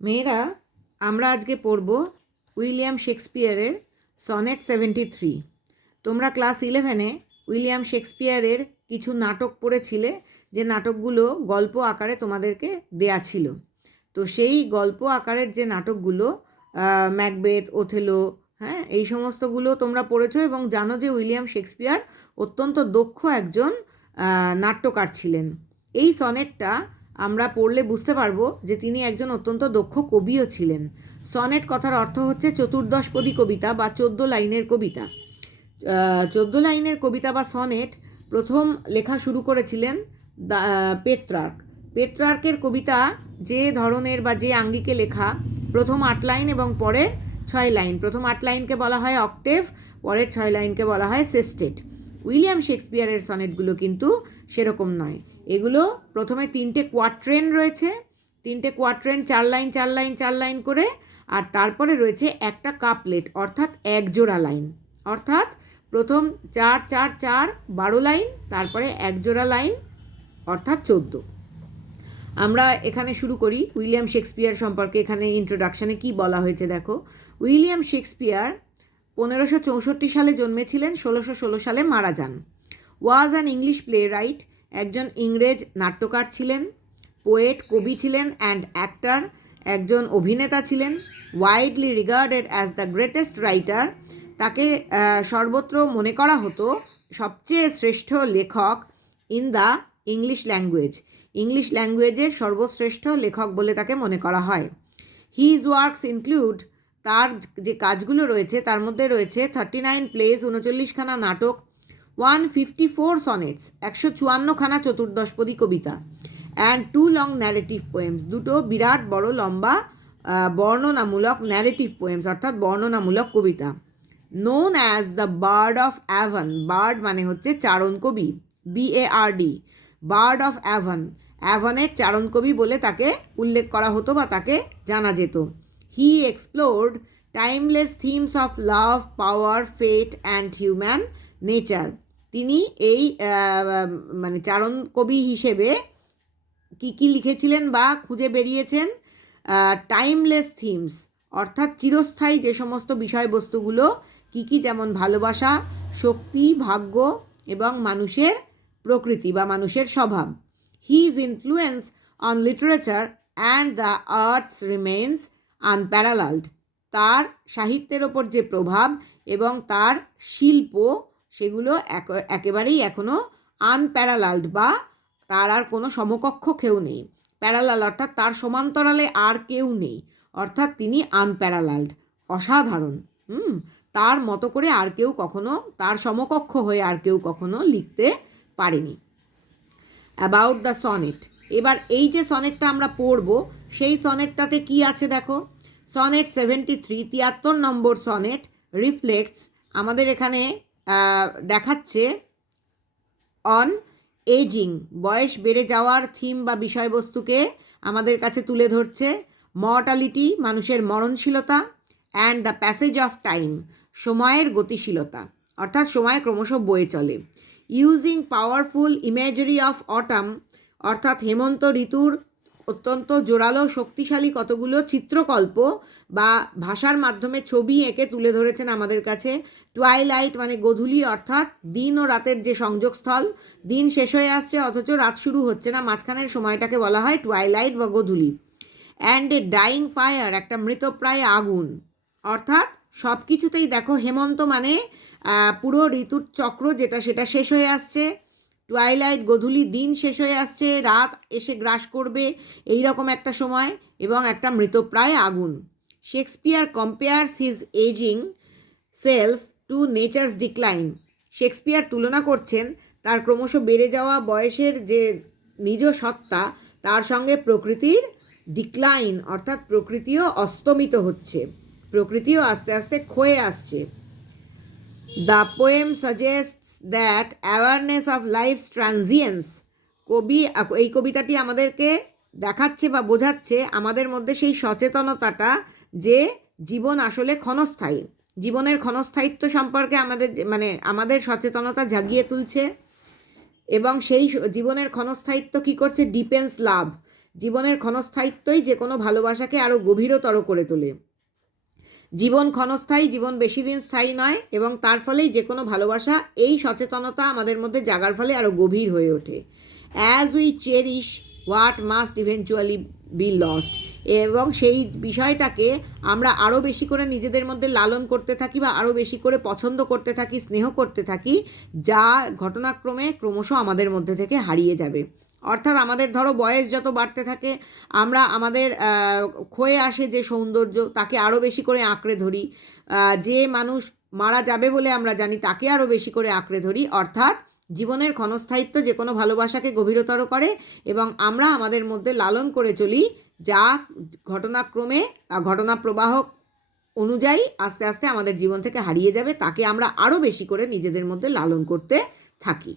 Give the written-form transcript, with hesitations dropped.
মেয়েরা আমরা আজকে পড়ব উইলিয়াম শেক্সপিয়ারের সনেট 73। তোমরা ক্লাস 11-এ উইলিয়াম শেক্সপিয়ারের কিছু নাটক পড়েছিলে, যে নাটকগুলো গল্প আকারে তোমাদেরকে দেয়া ছিল। তো সেই গল্প আকারের যে নাটকগুলো ম্যাকবেথ, ওথেলো, হ্যাঁ, এই সমস্তগুলো তোমরা পড়েছো এবং জানো যে উইলিয়াম শেক্সপিয়ার অত্যন্ত দক্ষ একজন নাট্যকার ছিলেন। এই সনেটটা আমরা পড়লে বুঝতে পারবো যে তিনি একজন অত্যন্ত দক্ষ কবিও ছিলেন। সনেট কথার অর্থ হচ্ছে চতুর্দশপদী কবিতা বা 14 লাইনের কবিতা। 14 লাইনের কবিতা বা সনেট প্রথম লেখা শুরু করেছিলেন পেত্রার্ক। পেত্রার্কের কবিতা যে ধরনের বা যে আঙ্গিকে লেখা, প্রথম 8 লাইন এবং পরের 6 লাইন, প্রথম 8 লাইনকে বলা হয় অক্টেভ, পরের 6 লাইনকে বলা হয় সেস্টেট। উইলিয়াম শেক্সপিয়ারের সনেটগুলো কিন্তু সেরকম নয়। এগুলো প্রথমে 3টে কোয়াট্রেন রয়েছে, 3টে কোয়াট্রেন 4 লাইন 4 লাইন 4 লাইন করে, আর তারপরে রয়েছে একটা কাপলেট অর্থাৎ এক জোড়া লাইন। অর্থাৎ প্রথম 4 4 4 12 লাইন, তারপরে এক জোড়া লাইন অর্থাৎ 14। আমরা এখানে শুরু করি উইলিয়াম শেক্সপিয়ার সম্পর্কে। এখানে ইন্ট্রোডাকশানে কি বলা হয়েছে দেখো। উইলিয়াম শেক্সপিয়ার 1564 সালে জন্মেছিলেন, 1616 সালে মারা যান। Was an English play right, একজন ইংরেজ নাট্যকার ছিলেন। পোয়েট, কবি ছিলেন অ্যান্ড অ্যাক্টার, একজন অভিনেতা ছিলেন। Widely regarded as the greatest writer, তাকে সর্বত্র মনে করা হতো সবচেয়ে শ্রেষ্ঠ লেখক in the English language, English ল্যাঙ্গুয়েজের সর্বশ্রেষ্ঠ লেখক বলে তাকে মনে করা হয়। হিজ ওয়ার্কস ইনক্লুড, তার যে কাজগুলো রয়েছে তার মধ্যে রয়েছে 39 প্লেস, 39খানা নাটক, 154 সনেটস, 154খানা চতুর্দশপদী কবিতা, অ্যান্ড 2 লং ন্যারেটিভ পোয়েমস, দুটো বিরাট বড় লম্বা বর্ণনামূলক ন্যারেটিভ পোয়েমস অর্থাৎ বর্ণনামূলক কবিতা। Known as the bard of Avon, bard মানে হচ্ছে চারণ কবি, BARD, বার্ড অফ অ্যাভন, অ্যাভনের চারণ কবি বলে তাকে উল্লেখ করা হতো বা তাকে জানা যেত। He explored timeless themes of love, power, fate and human nature, তিনি এই মানে চারণ কবি হিসেবে কি লিখেছিলেন বা খুঁজে বেরিয়েছেন? টাইমলেস থিমস অর্থাৎ চিরস্থায়ী যে সমস্ত বিষয়বস্তুগুলো কি, যেমন ভালোবাসা, শক্তি, ভাগ্য এবং মানুষের প্রকৃতি বা মানুষের স্বভাব। His influence on literature and the arts remains unparalleled, তার সাহিত্যের ওপর যে প্রভাব এবং তার শিল্প সেগুলো একেবারেই এখনও আনপ্যারালালড বা তার আর কোনো সমকক্ষ কেউ নেই। প্যারালাল অর্থাৎ তার সমান্তরালে আর কেউ নেই, অর্থাৎ তিনি আনপ্যারালালড, অসাধারণ। তার মতো করে আর কেউ কখনো, তার সমকক্ষ হয়ে আর কেউ কখনো লিখতে পারেনি। অ্যাবাউট দ্য সনেট, এবার এই যে সনেটটা আমরা পড়ব সেই সনেটটাতে কি আছে দেখো। সনেট 73, 73 নম্বর সনেট, রিফ্লেক্টস, আমাদের এখানে দেখাচ্ছে অন এজিং, বয়স বেড়ে যাওয়ার থিম বা বিষয়বস্তুকে আমাদের কাছে তুলে ধরছে। মর্টালিটি, মানুষের মরণশীলতা, and the passage of time, সময়ের গতিশীলতা অর্থাৎ সময় ক্রমশ বয়ে চলে। Using powerful imagery of autumn, অর্থাৎ হেমন্ত ঋতুর অত্যন্ত জোরালো শক্তিশালী কতগুলো চিত্রকল্প বা ভাষার মাধ্যমে ছবি এঁকে তুলে ধরেছেন আমাদের কাছে। টুয়াইলাইট মানে গোধূলি, অর্থাৎ দিন ও রাতের যে সংযোগস্থল, দিন শেষ হয়ে আসছে অথচ রাত শুরু হচ্ছে না, মাঝখানের সময়টাকে বলা হয় টুয়াইলাইট বা গোধূলি। অ্যান্ড এ ডাইং ফায়ার, একটা মৃতপ্রায় আগুন, অর্থাৎ সব কিছুতেই দেখো হেমন্ত মানে পুরো ঋতুর চক্র যেটা সেটা শেষ হয়ে আসছে, টুয়াইলাইট গোধূলি, দিন শেষ হয়ে আসছে, রাত এসে গ্রাস করবে, এই রকম একটা সময়, এবং একটা মৃতপ্রায় আগুন। Shakespeare compares his aging self to nature's decline, Shakespeare তুলনা করছেন তার ক্রমশ বেড়ে যাওয়া বয়সের যে নিজ সত্তা তার সঙ্গে প্রকৃতির ডিক্লাইন, অর্থাৎ প্রকৃতিও অস্তমিত হচ্ছে, প্রকৃতিও আস্তে আস্তে ক্ষয়ে আসছে। The poem suggests that awareness of life's transience, এই কবিতাটি আমাদেরকে দেখাচ্ছে বা বোঝাচ্ছে আমাদের মধ্যে সেই সচেতনতাটা যে জীবন আসলে ক্ষণস্থায়ী, জীবনের ক্ষণস্থায়িত্ব সম্পর্কে আমাদের সচেতনতা জাগিয়ে তুলছে। এবং সেই জীবনের ক্ষণস্থায়িত্ব কী করছে? ডিপেন্স লাভ, জীবনের ক্ষণস্থায়িত্বই যে কোনো ভালোবাসাকে আরও গভীরতর করে তোলে। জীবন ক্ষণস্থায়ী, জীবন বেশি দিন স্থায়ী নয়, এবং তার ফলেই যে কোনো ভালোবাসা এই সচেতনতা আমাদের মধ্যে জাগার ফলে আরও গভীর হয়ে ওঠে। As we cherish what must eventually B lost, এবং সেই বিষয়টাকে আমরা আরও বেশি করে নিজেদের মধ্যে লালন করতে থাকি বা আরও বেশি করে পছন্দ করতে থাকি, স্নেহ করতে থাকি, যা ঘটনাক্রমে ক্রমশ আমাদের মধ্যে থেকে হারিয়ে যাবে। অর্থাৎ আমাদের ধরো বয়স যত বাড়তে থাকে, আমরা আমাদের ক্ষয়ে আসে যে সৌন্দর্য, তাকে আরও বেশি করে আঁকড়ে ধরি। যে মানুষ মারা যাবে বলে আমরা জানি, তাকে আরও বেশি করে আঁকড়ে ধরি। অর্থাৎ জীবনের ক্ষণস্থায়িত্ব যে কোনো ভালোবাসাকে গভীরতর করে, এবং আমরা আমাদের মধ্যে লালন করে চলি, যা ঘটনাক্রমে ঘটনা প্রবাহ অনুযায়ী আস্তে আস্তে আমাদের জীবন থেকে হারিয়ে যাবে, তাকে আমরা আরও বেশি করে নিজেদের মধ্যে লালন করতে থাকি।